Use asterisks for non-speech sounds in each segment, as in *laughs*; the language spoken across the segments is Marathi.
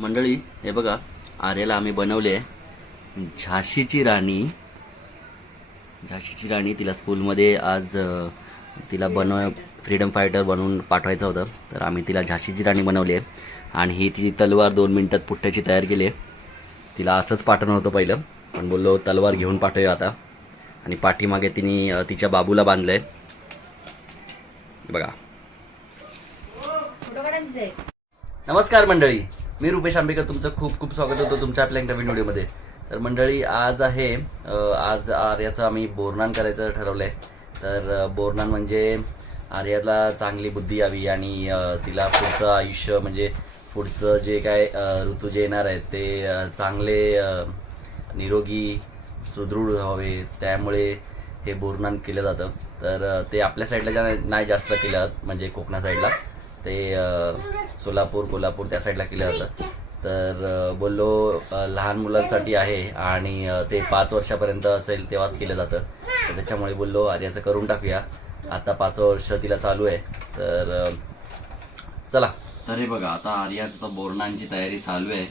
मंडळी हे बघा आर्याला आम्ही बनवले आहे झाशीची राणी. झाशीची राणी तिला स्कूलमध्ये आज तिला बनव फ्रीडम फायटर बनवून पाठवायचं होतं. तर आम्ही तिला झाशीची राणी बनवली आहे. आणि ही तिची तलवार दोन मिनटात पुट्ट्याची तयार केली आहे. तिला असंच पाठवणं होतं पहिलं. पण बोललो तलवार घेऊन पाठवूया आता. आणि पाठीमागे तिने तिच्या बाबूला बांधलं आहे बघा नमस्कार मंडळी. मी रुपेश आंबेकर तुमचं खूप खूप स्वागत होतो तुमच्या आपल्या नवीन व्हिडिओमध्ये. तर मंडळी आज आहे आज आर्याचं आम्ही बोरनान करायचं ठरवलं आहे तर बोरनान म्हणजे आर्याला चांगली बुद्धी यावी आणि तिला पुढचं आयुष्य म्हणजे पुढचं जे काय ऋतू जे येणार आहेत ते चांगले निरोगी सुदृढ व्हावे. त्यामुळे हे बोरनान केलं जातं. तर ते आपल्या साईडला ज्या नाही जास्त केलं म्हणजे कोकणा साईडला ते सोलापूर कोल्हापूर त्या साईडला केलं जातं. तर बोललो लहान मुलांसाठी आहे आणि ते पाच वर्षापर्यंत असेल तेव्हाच केलं जातं. तर त्याच्यामुळे बोललो आर्याचं करून टाकूया. आता पाच वर्ष तिला चालू आहे. तर चला. तर हे बघा आता आर्याचं बोरणांची तयारी चालू आहे.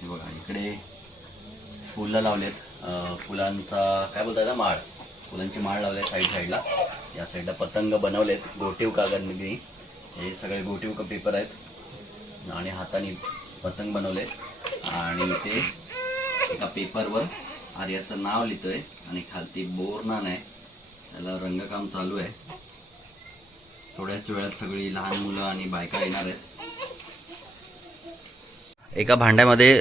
हे बघा इकडे फुलं लावलेत. फुलांचा काय बोलताय ना माळ? फुलांची माळ लावले साईड साईडला या साईडला पतंग बनवलेत. गोटीव कागदमध्ये हे सगळे गोटीव पेपर आहेत. आणि हाताने पतंग बनवले. आणि ते एका पेपरवर आर्याचं नाव लिहितोय. आणि खालती बोरनान आहे. त्याला रंगकाम चालू आहे. थोड्याच वेळात सगळी लहान मुलं आणि बायका येणार आहेत. एका भांड्यामध्ये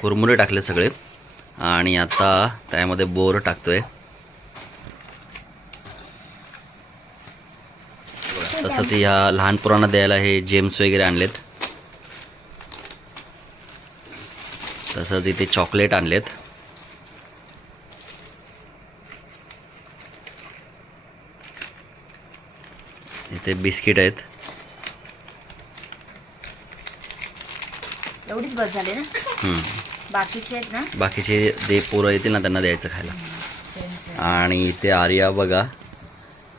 कुरमुरे टाकले सगळे. आणि आता त्यामध्ये बोर टाकतोय. तसंच ह्या लहान पोरांना द्यायला हे जेम्स वगैरे आणलेत. तसंच इथे चॉकलेट आणलेत. इथे बिस्किट आहेत. एवढीच बस झाली ना? हम्म. बाकीचे आहेत ना? बाकीचे जे पोरं येतील ना त्यांना द्यायचं खायला. आणि इथे आर्या बघा.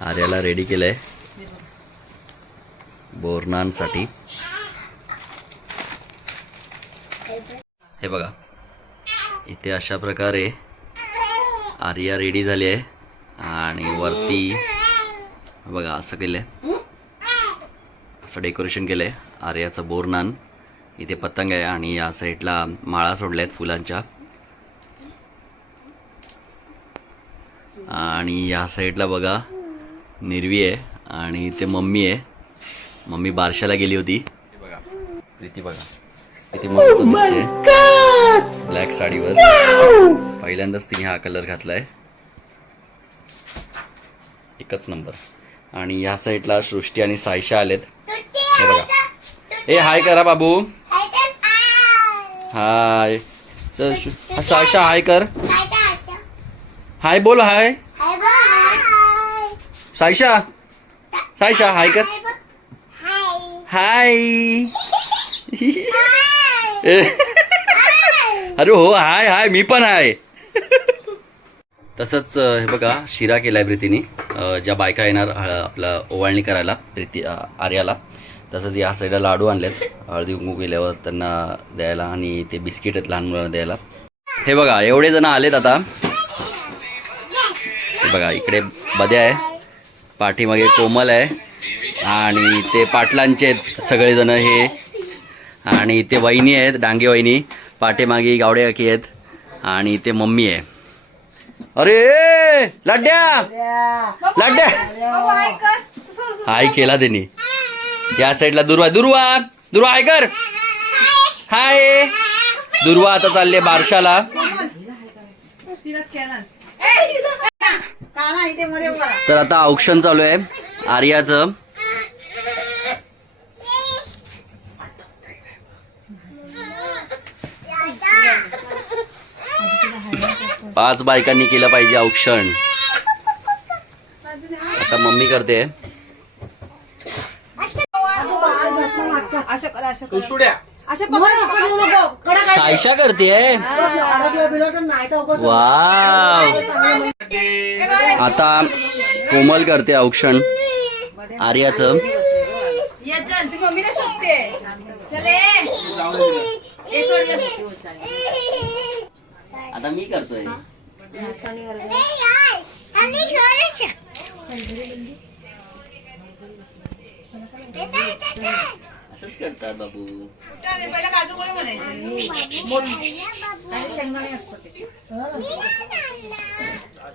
आर्याला रेडी केलंय. बोरणांसाठी हे बघा. इथे अशा प्रकारे आर्या रेडी झाली आहे आणि वरती बघा असं केलंय. असं डेकोरेशन केलं आहे आर्याचं बोरनान. इथे पतंग आहे आणि या साईडला माळा सोडल्या आहेत फुलांच्या. आणि या साईडला बघा निर्वी आहे आणि इथे मम्मी आहे. मम्मी बारशाला गेली होती. हे बघा. प्रीती बघा. किती मस्त दिसते ब्लॅक साडीवर. पहिल्यांदाच तिने हा कलर घातलाय. एकच नंबर आणि या साईडला सृष्टी आणि सायशा आलेत. हे बघा. ए हाय करा बाबू. हाय सायशा हाय कर. हाय बोल हाय सायशा. सायशा हाय कर. हाय. अरे हो हाय हाय मी पण आहे तसंच हे बघा शिरा केलाय प्रीतीने. अ, ज्या बायका येणार आपला ओवाळणी करायला प्रीती आर्याला. तसंच या साईडला लाडू आणलेत. हळदी कुंकू केल्यावर त्यांना द्यायला आणि ते बिस्किट आहेत लहान मुलांना द्यायला. हे बघा एवढे जण आलेत आता. हे बघा इकडे बद्या आहे. पाठीमागे कोमल आहे. आणि ते पाटलांचे आहेत सगळेजण हे. आणि ते वहिनी आहेत डांगे वहिनी. पाठीमागे गावडे काकी आहेत आणि ते मम्मी आहे. अरे लाड्या! लाड्या! हाय केला त्यांनी. या साईडला दुर्वा दुर्वा! दुर्वा हाय कर! हाय! दुर्वा आता चालले बारशाला. तर आता औक्षण चालू आहे आर्याचं. पाच बायकांनी केलं पाहिजे औक्षण आता मम्मी करते. असं करा असं तुसुड्या असं पकड सायशा करते. वाव. आता कोमल करते औक्षण आर्याचं. ये चल तू मम्मीला शोधते चल ये. ये सोड ये. आता मी करतोय. असंच करतात बाबू. काजू म्हणायचं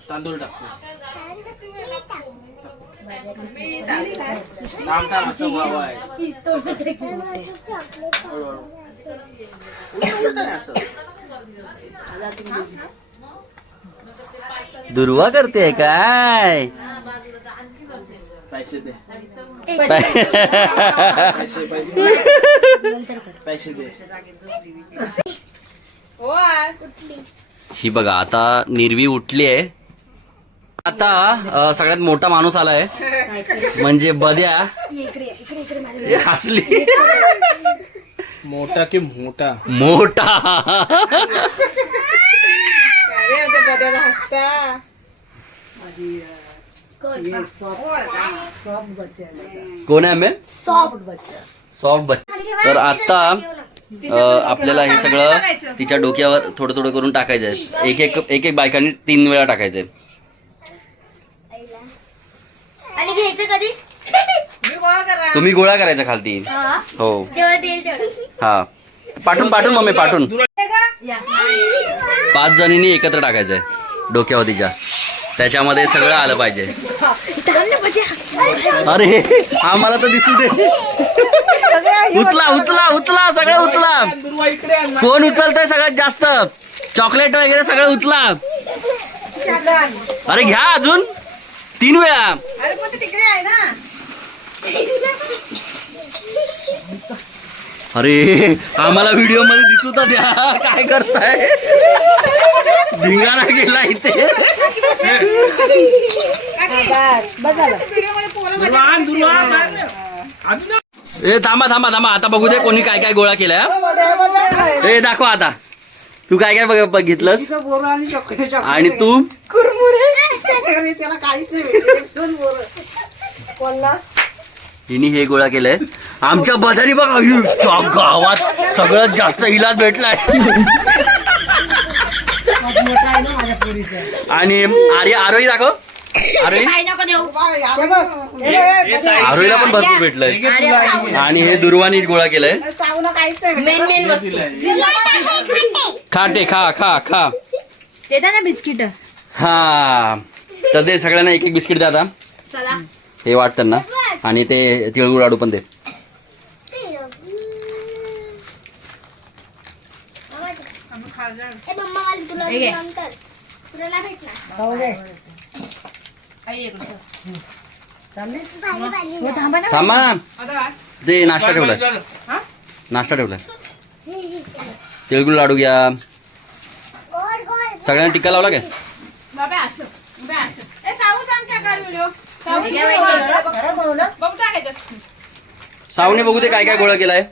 तांदूळ टाकतो असं. दुर्वा करते काय? पैसे दे. काय? पैसे पैसे. पैसे दे. हो. ही बघा आता निर्वी उठली आहे. आता सगळ्यात मोठा माणूस आलाय. म्हणजे बद्या. हसली मोठा की मोठा मोठा अरे ते बद्याला हसता कोण आहे मॅम सॉफ्ट बच्चा तर आता आपल्याला हे सगळं तिच्या डोक्यावर थोडं थोडं करून टाकायचं आहे. एक एक एक एक बायकांनी तीन वेळा टाकायचंय. आणि घ्यायचं कधी मी गोळा करा तुम्ही गोळा करायचा खालती. हा. हो. पाठून पाठून मम्मी पाठून. पाच जणींनी एकत्र टाकायचंय डोक्यावर तिच्या. त्याच्यामध्ये सगळं आलं पाहिजे. अरे आम्हाला तर दिसू दे. उचला उचला उचला सगळं उचला. कोण उचलतंय सगळ्यात जास्त? चॉकलेट वगैरे सगळं उचला. अरे घ्या अजून. तीन वेळा. अरे आम्हाला व्हिडिओमध्ये दिसू तर द्या. काय करताय? धिंगाणा गेला इथे. ए थांबा थांबा थांबा. आता बघू दे कोणी काय काय गोळा केलाय? ए दाखव आता. तू काय काय बघ- बघितलंस? आणि तू. हिने हे गोळा केलंय. आमच्या बजारी बघा गावात सगळ्यात जास्त इलाज भेटलाय. आणि आर्य आरोही दाखव. आरोहीला पण भरपूर भेटलंय. आणि हे दुर्वानी गोळा केलंय. दिलंय. खा ते खा. खा ना बिस्किट. हा. तर ते सगळ्यांना एक एक बिस्किट द्या आता. हे वाटतं ना. आणि ते तिळगुळ लाडू पण दे. थांबा ना. ते नाश्ता ठेवलाय. चल. नाश्ता ठेवलाय. तिळगुळ लाडू घ्या. सगळ्यांना टिक्का लावला काय? बाबा असं. बाबा असं. ए साऊच आमच्या काढ व्हिडिओ साऊ हे काय माहिती? बघू. टाकायचं सावने बघू दे काय काय गोळा केलाय.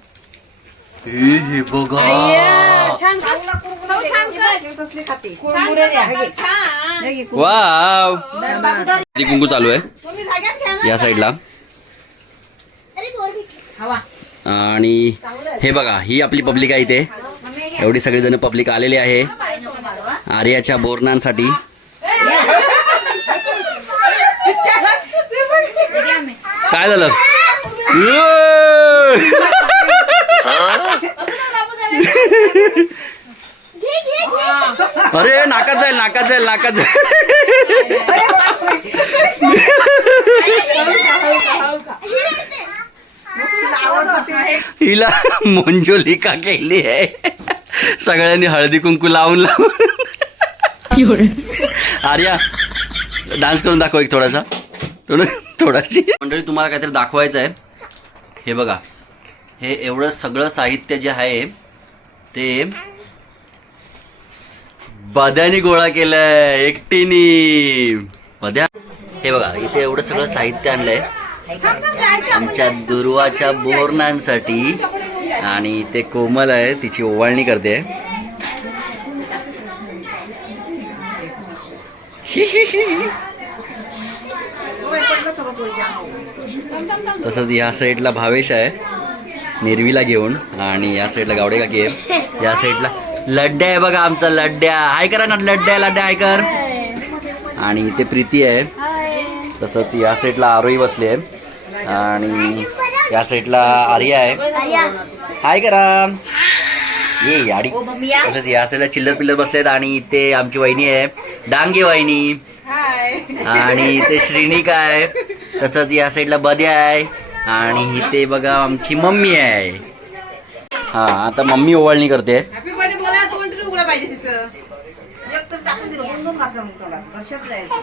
हे हे बघा छान साऊला कुरकुरे साऊ दे. छान कर. हे कसले खाते छान कुरमुरे द्या. हे कर, घे. छान हे घे. वाव ती कुंकू चालू आहे तुम्ही जाग्यात घ्या ना या साईडला हवा आणि हे बघा ही आपली पब्लिक आहे इथे एवढी सगळेजण पब्लिक आलेली आहे आर्याच्या बोरणांसाठी काय झालं! अरे नाकात जाईल नाकात जाईल नाकात जाईल. हिला मंजुलिका केली आहे. सगळ्यांनी हळदी कुंकू लावून लावून. आर्या डान्स करून दाखव एक थोडासा. थोडं थोडाशी. मंडळी तुम्हाला काहीतरी दाखवायचं आहे. हे बघा. हे एवढं सगळं साहित्य जे आहे ते बद्यानी गोळा केलंय एकटीनी. बद्या. हे बघा इथे एवढं सगळं साहित्य आणलंय. आमच्या दुर्वाच्या बोरणांसाठी आणि ते कोमल आहे तिची ओवाळणी करते. तसंच या साईडला भावेश आहे. निर्वीला घेऊन आणि या साईडला गावडे काकी आहे. या साईडला लड्ड्या आहे बघा आमचा लड्ड्या. हाय करा ना लड्ड्या लड्ड्या हाय कर. आणि इथे प्रीती आहे. तसंच या साईडला आरोही बसली आहे. आणि या साईडला आर्या आहे. हाय करा. ये याडी. तसंच या साईडला चिल्लर पिल्लर बसलेत आणि इथे आमची वहिनी आहे. डांगे वहिनी. आणि इथे श्रीनिका आहे. तसंच या साईडला बद्या आहे. आणि इथे बघा आमची मम्मी आहे. हा आता मम्मी ओवाळणी करते. हॅपी बर्थडे बोला तोंड तरी उघडं पाहिजे तिचं. एक तर टाकून दिलं दोन दोन घातलं मग थोडा वर्षात जायचं?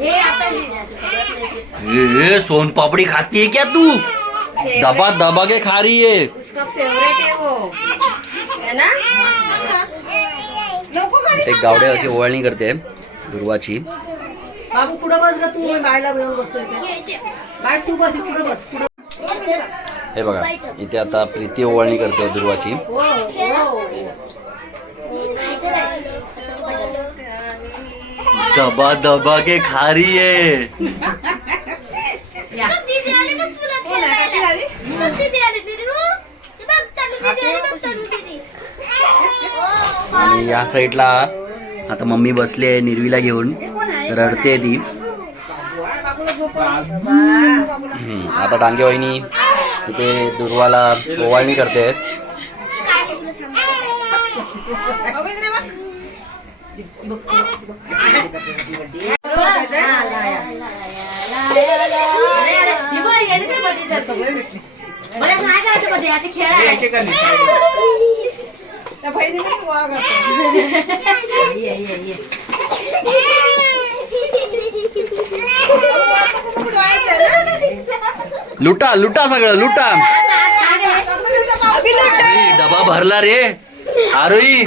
हे आता लिहिलं. ए सोन पापड़ी खाती है क्या तू? दबा दबा के खा रही है. उसका फेवरेट है वो. है ना? ते गावड्यावरची ओवाळणी करते. दुर्वाची बाबू पुढं बस ग तू मी बायला मिळून बसतोय ते. बाय तू बस पुढे बस पुढं हे बघा इथे आता प्रीती ओवाळणी करते दुर्वाची दबा दबा के खा रही है आणि या साईडला आता मम्मी बसली आहे निर्वीला घेऊन. रडते ती. हम्म, आता डांगे वहिनी इथे दुर्वाला ओवाळणी करते. खेळ त्या बहिणीने गोळा करतो ये, ये, ये. लुटा लुटा सगळं लुटा. डबा भरला रे. आरोही.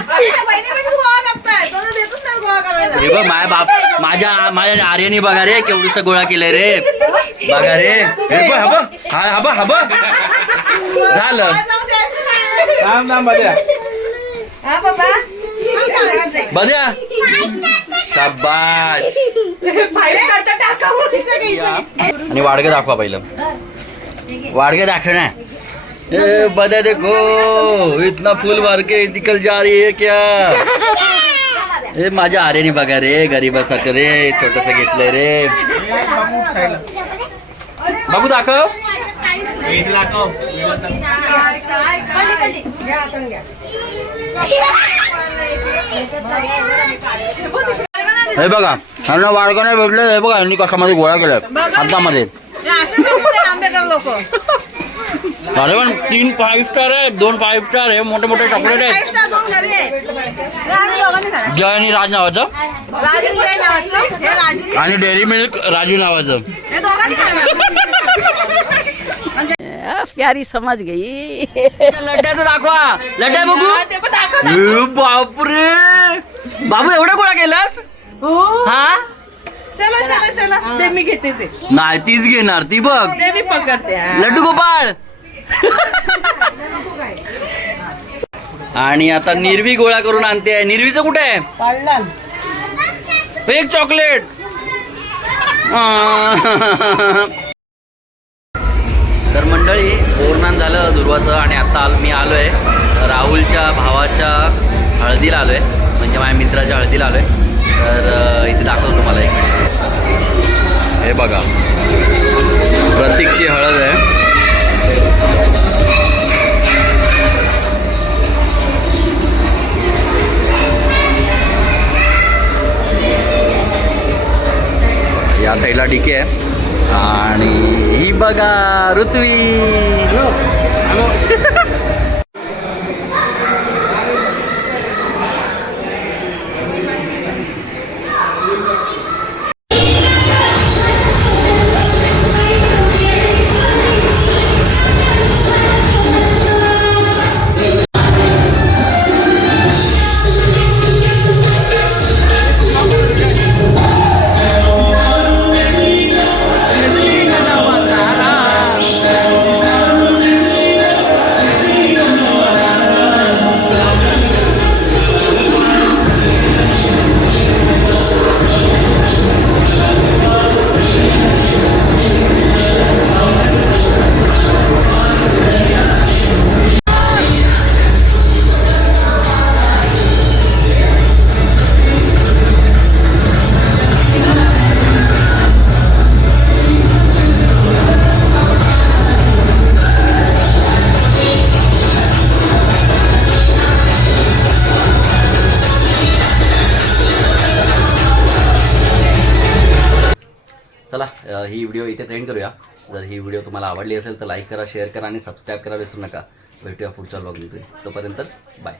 हे बघ माझ्या बाप माझ्या माझ्या आर्याने बघा रे केवढस गोळा केलंय रे. बघा रे. हे बघ हा हा हा हा बघ. झालं. थांब थांब हा बाबा? बघ्या शाबाश आणि वाडगे दाखवा पहिलं. वाडगे दाखव ना. ए बद्या देखो इतना फूल भर के निकल जा रही है क्या? *laughs* ए माझ्या आर्याने बघा रे गरीबासारखं रे छोटस घेतलंय रे. बाबू दाखव. वेद दाखव. हे बघा ह्यांना वाडगं नाही भेटलं हे बघा यांनी कशामध्ये गोळा केलाय. हातामध्ये. अरे पण तीन फाईव्ह स्टार आहे दोन फाईव्ह स्टार आहे मोठे मोठे चॉकलेट आहेत. जय आणि राज नावाचं? आणि डेअरी मिल्क राजू नावाचं. प्यारी समज गई। लड्ड्याचं दाखवा. लड्ड्या बघू. बापरे. बाबू एवढा गोळा केलास? हा. चला चला चला. ते मी घेते नाही तीच घेणार. ती बघ. ते मी पकडते. हा. लड्डू गोपाळ. आणि आता निर्वी गोळा करून आणते. निर्वीचं कुठे आहे? पाळला एक चॉकलेट. तर मंडळी बोरनान झालं दुर्वाचं आणि आता आल मी आलो आहे राहुलच्या भावाच्या हळदीला आलो आहे म्हणजे माझ्या मित्राच्या हळदीला आलो आहे तर इथे दाखवतो तुम्हाला एक मिनिट. हे बघा. प्रतीकची हळद आहे. या साईडला डीके आहे. आणि ही बघा ऋत्वी अ, ही व्हिडिओ इथेच एंड करूया. जर ही व्हिडिओ तुम्हाला आवडली असेल तर लाईक करा शेअर करा आणि सबस्क्राईब करा विसरू नका. भेटूया पुढच्या ब्लॉगमध्ये तोपर्यंत बाय